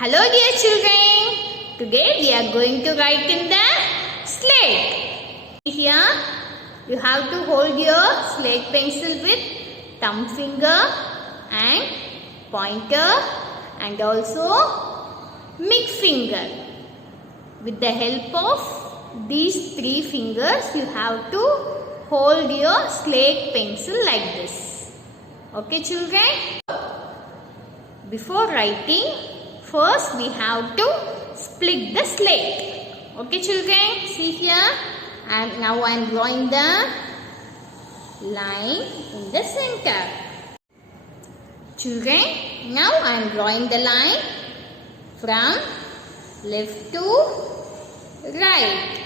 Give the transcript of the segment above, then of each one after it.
Hello dear children, today we are going to write in the slate. Here you have to hold your slate pencil with thumb finger and pointer and also mid finger. With the help of these three fingers you have to hold your slate pencil like this. Okay children? Before writing, first we have to split the slate. Okay children, see here, and now I am drawing the line in the center. Children, now I am drawing the line from left to right.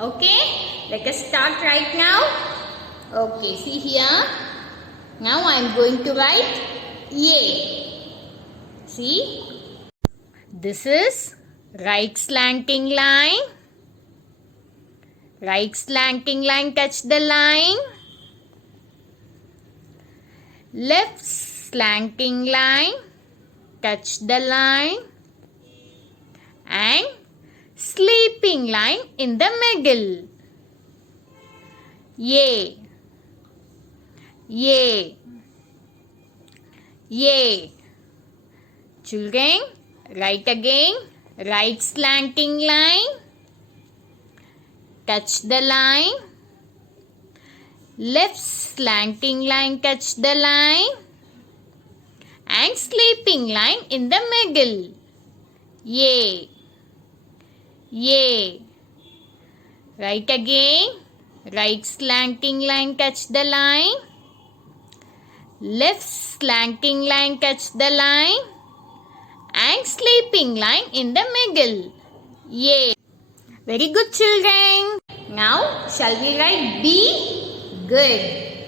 Okay, let us start right now. Okay, see here, now I am going to write A. See, this is right slanting line. Right slanting line, touch the line. Left slanting line, touch the line. And sleeping line in the middle. A. A. A. Children, write again. Right slanting line, touch the line. Left slanting line, touch the line. And sleeping line in the middle. A. A. Write again. Right slanting line, touch the line. Left slanting line, touch the line. And sleeping line in the middle. A. Very good children. Now shall we write B? Good.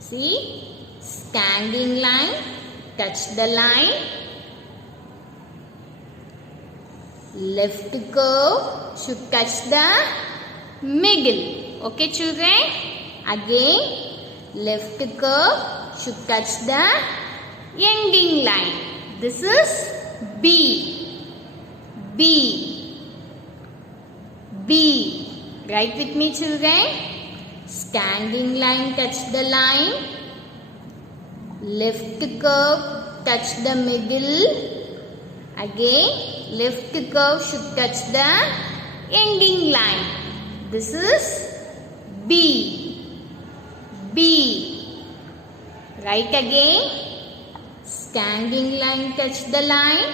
See, standing line, touch the line. Left curve should touch the middle. Okay children? Again, left curve should touch the ending line. This is B. B. B. Write with me children. Standing line, touch the line. Left curve, touch the middle. Again, left curve should touch the ending line. This is B. B. Write again. Standing line, touch the line.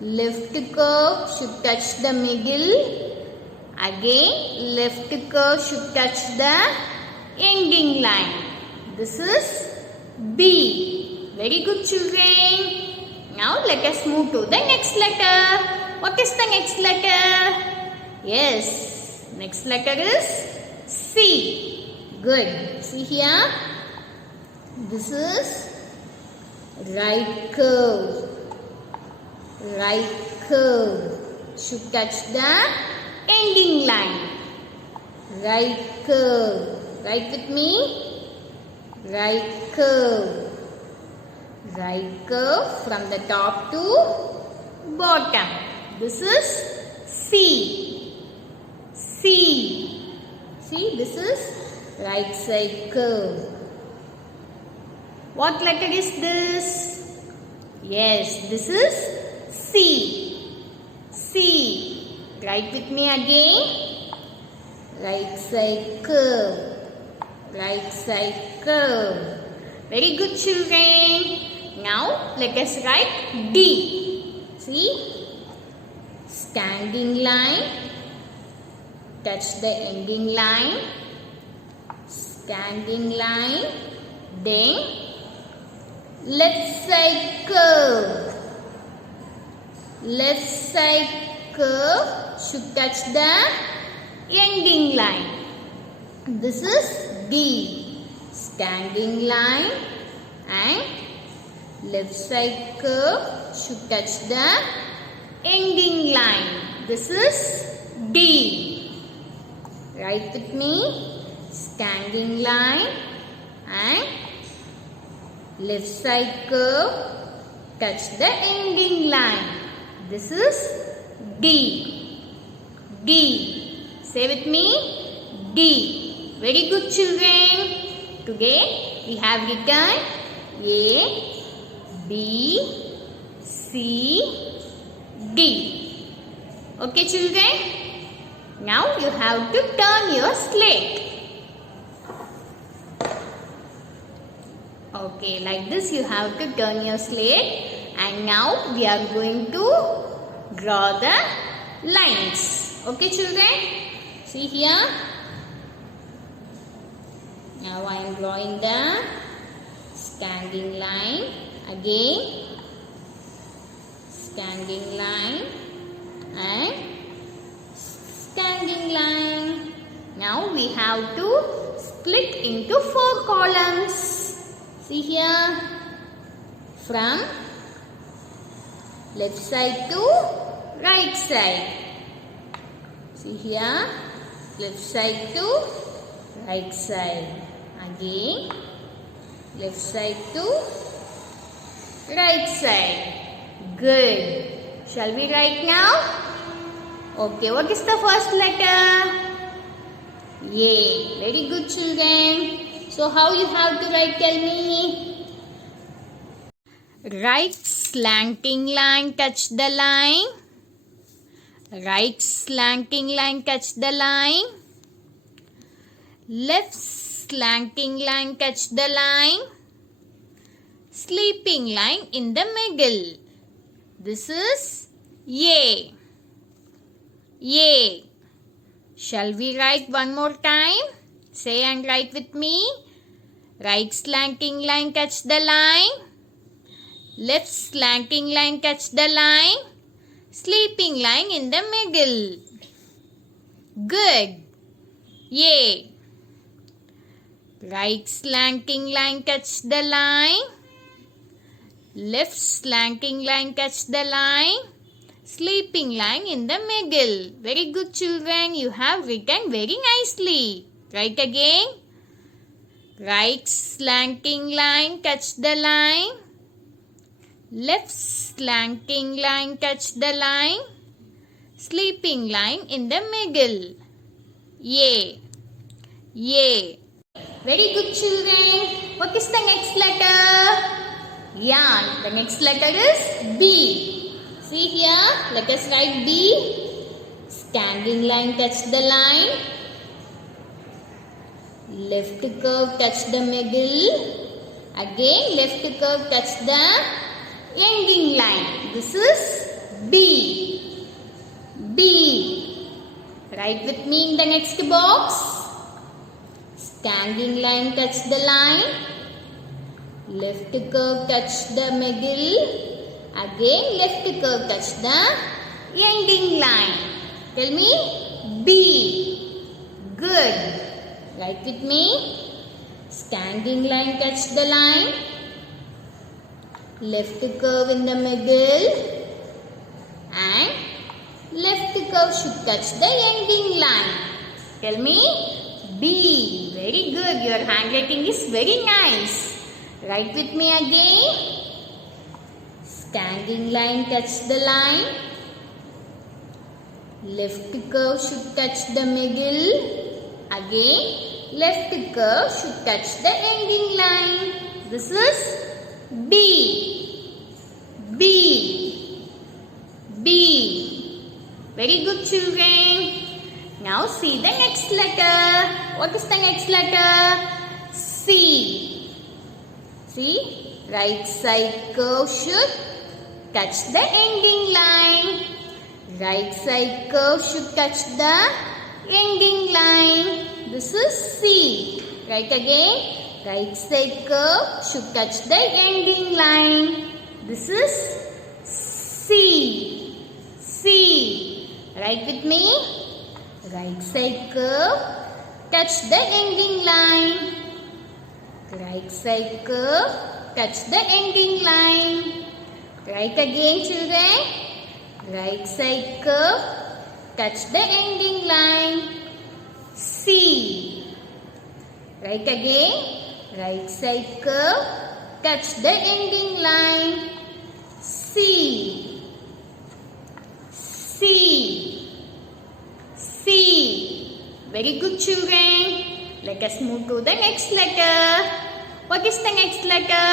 Left curve should touch the middle. Again, left curve should touch the ending line. This is B. Very good children. Now let us move to the next letter. What is the next letter? Yes, next letter is C. Good. See here. This is right curve. Right curve should touch the ending line. Right curve. Write with me. Right curve. Right curve from the top to bottom. This is C. C. See, this is right side curve. What letter is this? Yes, this is C. C. Write with me again. Right side curve. Right side curve. Very good children. Now let us write D. See? Standing line. Touch the ending line. Standing line. Then left side curve. Left side curve should touch the ending line. This is D. Standing line and left side curve should touch the ending line. This is D. Write with me. Standing line and left side curve touch the ending line. This is D. D. Say with me, D. Very good, children. Today we have written A, B, C, D. Okay, children. Now you have to turn your slate. Okay, like this you have to turn your slate, and now we are going to draw the lines. Okay, children? See here. Now I am drawing the standing line. Again, standing line and standing line. Now we have to split into 4 columns. See here, from left side to right side. See here, left side to right side. Again, left side to right side. Good. Shall we write now? Okay, what is the first letter? A. Very good, children. So how you have to write, tell me? Right slanting line touch the line. Right slanting line touch the line. Left slanting line touch the line. Sleeping line in the middle. This is A. A. Shall we write one more time? Say and write with me. Right slanting line touch the line. Left slanting line touch the line. Sleeping line in the middle. Good. A. Right slanting line touch the line. Left slanting line touch the line. Sleeping line in the middle. Very good, children. You have written very nicely. Write again. Right slanting line touch the line. Left slanting line touch the line. Sleeping line in the middle. A. A. Very good, children. What is the next letter? Yeah, the next letter is B. See here, let us write B. Standing line touch the line. Left curve touch the middle. Again, left curve touch the ending line. This is B. B. Write with me in the next box. Standing line touch the line. Left curve touch the middle. Again, left curve touch the ending line. Tell me, B. Good. Write with me. Standing line touch the line. Left curve in the middle. And left curve should touch the ending line. Tell me, B. Very good. Your handwriting is very nice. Write with me again. Standing line touch the line. Left curve should touch the middle. Again, left curve should touch the ending line. This is B. B. B. Very good, children. Now see the next letter. What is the next letter? C. See, right side curve should touch the ending line. Right side curve should touch the ending line. This is C. Write again. Right side curve should touch the ending line. This is C. C. Write with me. Right side curve touch the ending line. Right side curve touch the ending line. Write again, children. Right side curve touch the ending line. C. Write again. Right side curve touch the ending line. C. C. C. Very good, children. Let us move to the next letter. What is the next letter?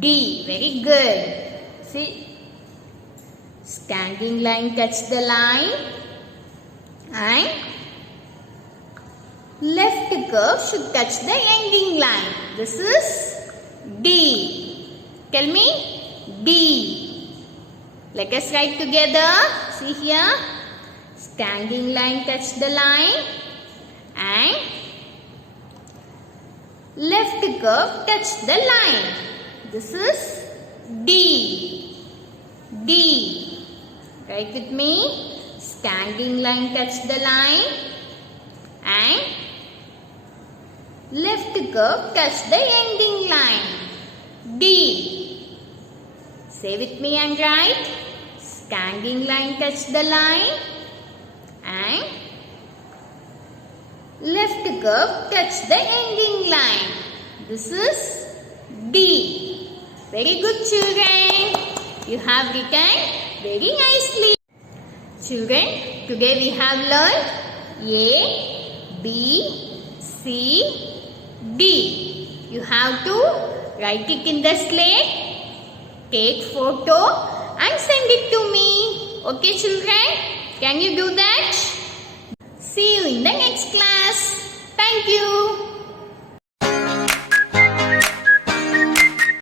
D. Very good. See, standing line touch the line and left curve should touch the ending line. This is D. Tell me D. Let us write together. See here. Standing line touch the line and left curve touch the line. This is D. D. Write with me. Standing line touch the line and left curve touch the ending line. D. Say with me and write. Standing line touch the line and left curve touch the ending line. This is D. Very good, children. You have written very nicely. Children, today we have learned A, B, C, D. You have to write it in the slate, take photo and send it to me. Okay, children? Can you do that? See you in the next class. Thank you.